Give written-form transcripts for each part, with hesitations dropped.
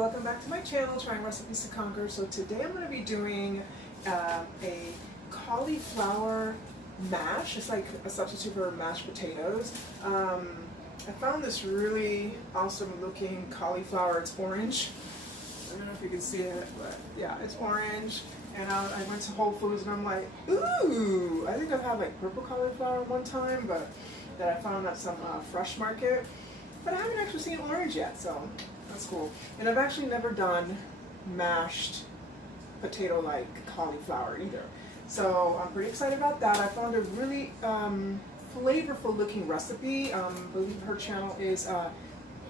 welcome back to my channel, Trying Recipes to Conquer. So today I'm going to be doing a cauliflower mash. It's like a substitute for mashed potatoes. I found this really awesome looking cauliflower. It's orange. I don't know if you can see it, but yeah, it's orange. And I went to Whole Foods and I'm like, ooh, I think I've had like purple cauliflower one time, but that I found at some fresh market. But I haven't actually seen orange yet, so that's cool. And I've actually never done mashed potato-like cauliflower either. So I'm pretty excited about that. I found a really flavorful looking recipe. I believe her channel is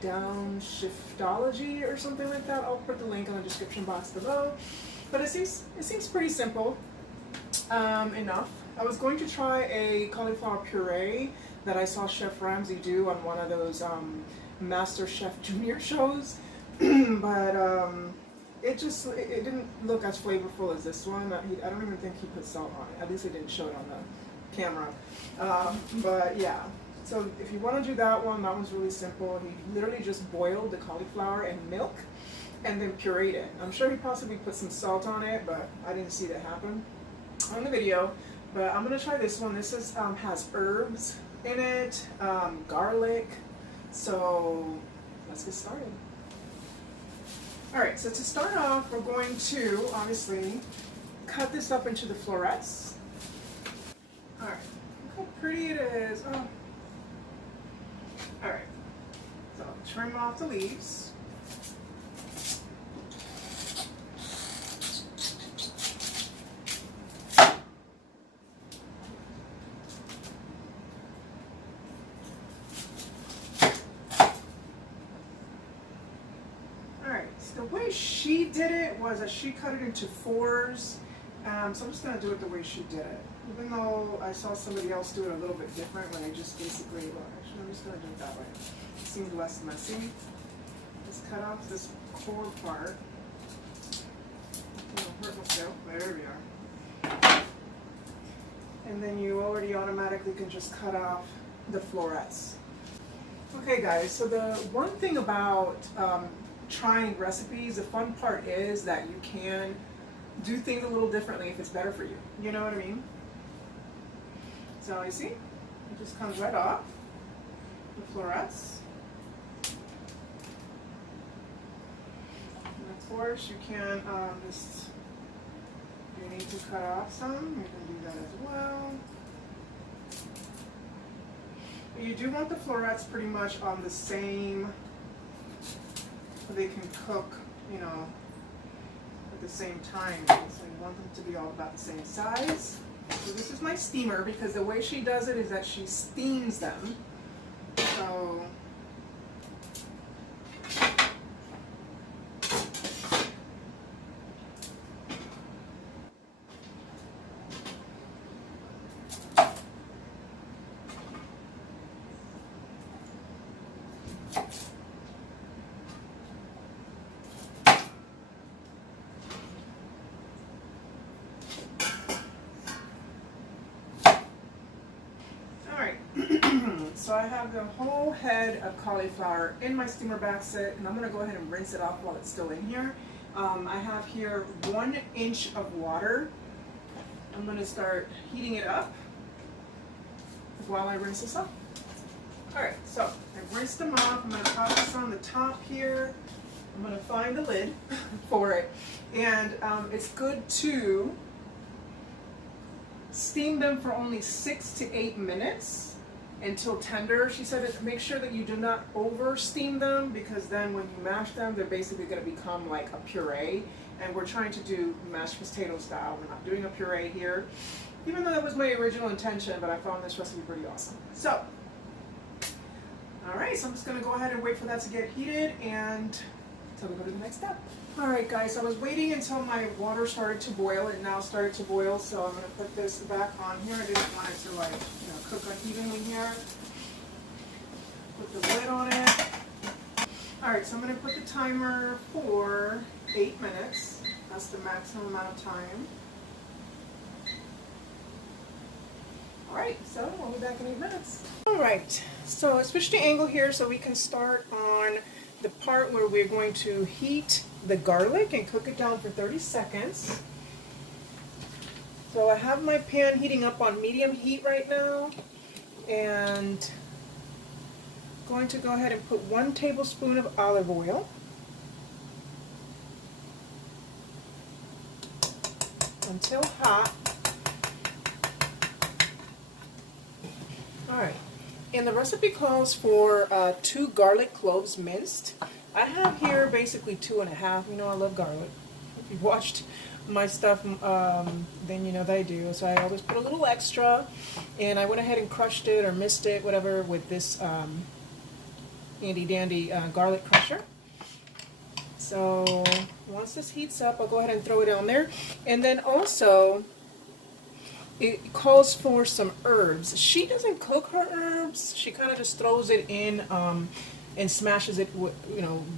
Downshiftology or something like that. I'll put the link in the description box below. But it seems pretty simple enough. I was going to try a cauliflower puree that I saw Chef Ramsay do on one of those Master Chef Junior shows, but it didn't look as flavorful as this one. I don't even think he put salt on it. At least he didn't show it on the camera. But yeah, so if you want to do that one's really simple. He literally just boiled the cauliflower in milk and then pureed it. I'm sure he possibly put some salt on it, but I didn't see that happen on the video. But I'm gonna try this one. This is has herbs in it, garlic. So let's get started. All right, so to start off, we're going to obviously cut this up into the florets. All right, look how pretty it is. Oh. All right, so trim off the leaves. The way she did it was that she cut it into fours, so I'm just going to do it the way she did it. Even though I saw somebody else do it a little bit different when I just basically, well, actually I'm just going to do it that way. It seemed less messy. Just cut off this core part. There we are. And then you already automatically can just cut off the florets. Okay guys, so the one thing about trying recipes, the fun part is that you can do things a little differently if it's better for you. You know what I mean? So you see, it just comes right off the florets. And of course, you can if you need to cut off some, you can do that as well. But you do want the florets pretty much on the same. They can cook, you know, at the same time. So you want them to be all about the same size. So this is my steamer because the way she does it is that she steams them. So So I have the whole head of cauliflower in my steamer back set, and I'm going to go ahead and rinse it off while it's still in here. I have here 1 inch of water. I'm going to start heating it up while I rinse this off. Alright, so I've rinsed them off. I'm going to pop this on the top here. I'm going to find the lid for it. And it's good to steam them for only 6 to 8 minutes. Until tender. She said make sure that you do not over steam them because then when you mash them they're basically going to become like a puree, and we're trying to do mashed potato style. We're not doing a puree here, even though that was my original intention, but I found this recipe pretty awesome. So alright, so I'm just going to go ahead and wait for that to get heated and until we go to the next step. Alright guys, I was waiting until my water started to boil. It now started to boil, so I'm going to put this back on here. I didn't want it to like, you know, cook unevenly here. Put the lid on it. Alright, so I'm going to put the timer for 8 minutes. That's the maximum amount of time. Alright, so we'll be back in 8 minutes. Alright, so I switched the angle here so we can start on the part where we're going to heat the garlic and cook it down for 30 seconds. So I have my pan heating up on medium heat right now, and I'm going to go ahead and put 1 tablespoon of olive oil. Until hot. Alright, and the recipe calls for 2 garlic cloves minced. I have here basically 2.5. You know I love garlic. If you've watched my stuff, then you know that I do. So I always put a little extra, and I went ahead and crushed it or minced it, whatever, with this handy dandy garlic crusher. So once this heats up, I'll go ahead and throw it on there. And then also, it calls for some herbs. She doesn't cook her herbs. She kind of just throws it in and smashes it with,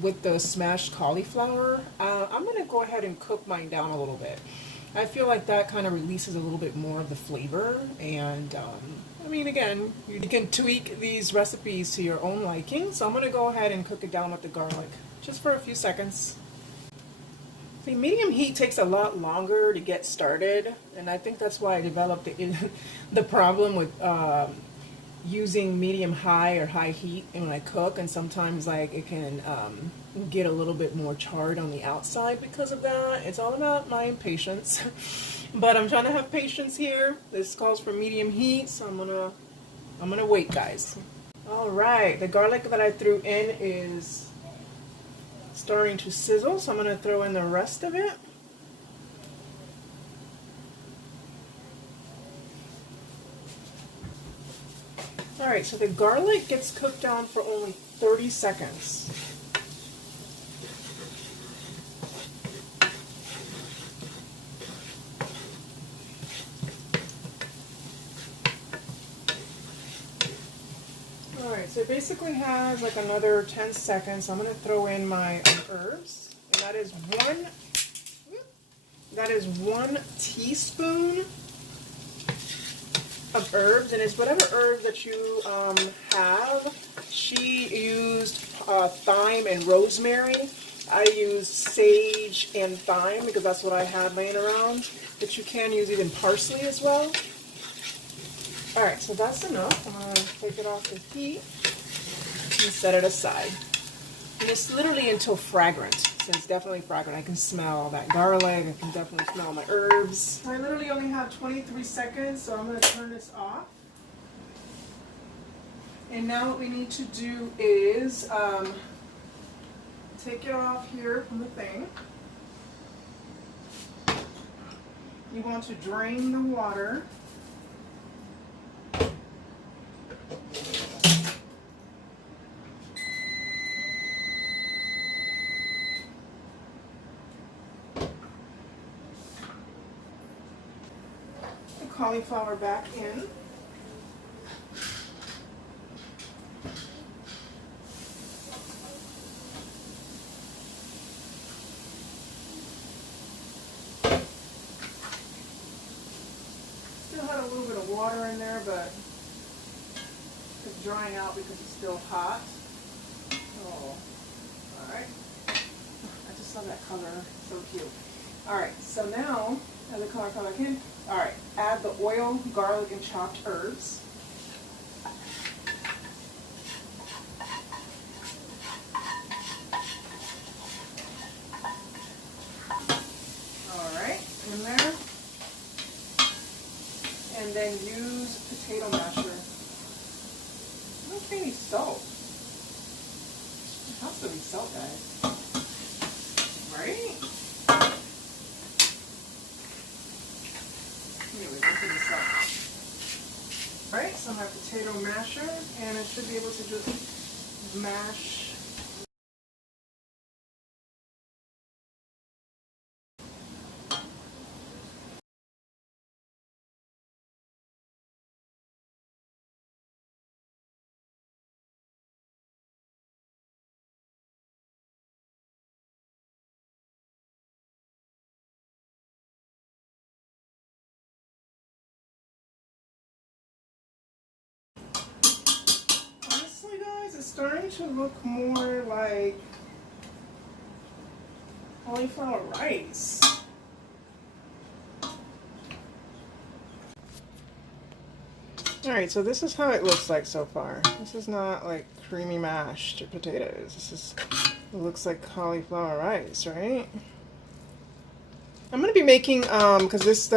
with the smashed cauliflower. I'm going to go ahead and cook mine down a little bit. I feel like that kind of releases a little bit more of the flavor. And I mean, again, you can tweak these recipes to your own liking. So I'm going to go ahead and cook it down with the garlic just for a few seconds. See, medium heat takes a lot longer to get started, and I think that's why I developed the problem with using medium high or high heat when I cook, and sometimes like it can get a little bit more charred on the outside because of that. It's all about my impatience, but I'm trying to have patience here. This calls for medium heat, so I'm gonna wait, guys. All right, the garlic that I threw in is starting to sizzle, so I'm going to throw in the rest of it. Alright, so the garlic gets cooked down for only 30 seconds. Alright, so it basically has like another 10 seconds. I'm going to throw in my herbs, and that is one teaspoon of herbs, and it's whatever herbs that you have. She used thyme and rosemary. I used sage and thyme because that's what I had laying around, but you can use even parsley as well. Alright, so that's enough. I'm going to take it off the heat and set it aside. And it's literally until fragrant. So it's definitely fragrant. I can smell that garlic. I can definitely smell my herbs. I literally only have 23 seconds, so I'm going to turn this off. And now what we need to do is take it off here from the thing. You want to drain the water. Cauliflower back in. Still had a little bit of water in there, but it's drying out because it's still hot. Oh, alright. I just saw that color, so cute. Alright, so now, as the color back in, alright, add the oil, garlic, and chopped herbs. Alright, in there. And then use potato masher. I don't see any salt. There has to be salt, guys. Right? Right, so I have potato masher, and it should be able to just mash. guys, it's starting to look more like cauliflower rice. Alright, so this is how it looks like so far. This is not like creamy mashed potatoes. It looks like cauliflower rice, right? I'm going to be making, because this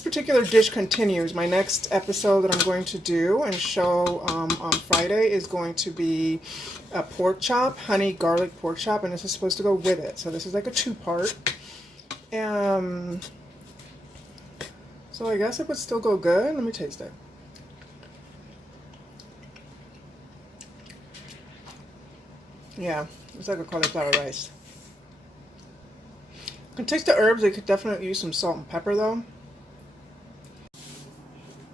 particular dish continues. My next episode that I'm going to do and show on Friday is going to be a pork chop, honey garlic pork chop, and this is supposed to go with it. So this is like a two-part. So I guess it would still go good. Let me taste it. Yeah, it's like a cauliflower rice. I can taste the herbs. They could definitely use some salt and pepper though.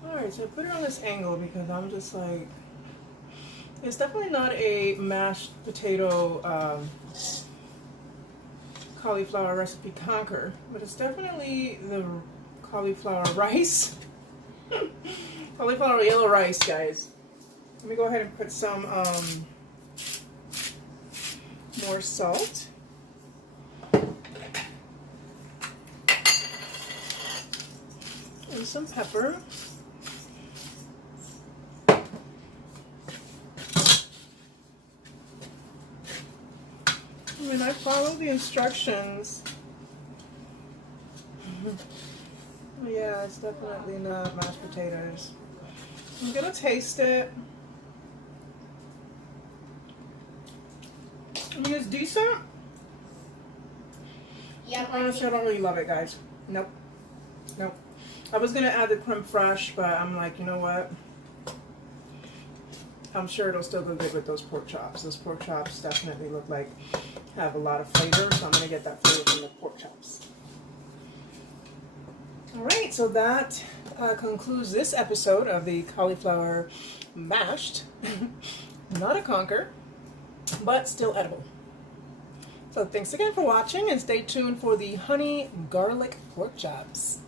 Alright, so I put it on this angle because I'm just like, it's definitely not a mashed potato cauliflower recipe conquer, but it's definitely the cauliflower rice. Cauliflower yellow rice, guys. Let me go ahead and put some more salt. And some pepper. When I follow the instructions, yeah, it's definitely not mashed potatoes. I'm gonna taste it. I mean, it's decent. Yeah. Honestly, I don't really love it, guys. Nope. Nope. I was gonna add the creme fraiche, but I'm like, you know what? I'm sure it'll still go good with those pork chops. Those pork chops definitely look like have a lot of flavor, so I'm gonna get that flavor from the pork chops. Alright, so that concludes this episode of the cauliflower mashed. Not a conquer, but still edible. So thanks again for watching, and stay tuned for the honey garlic pork chops.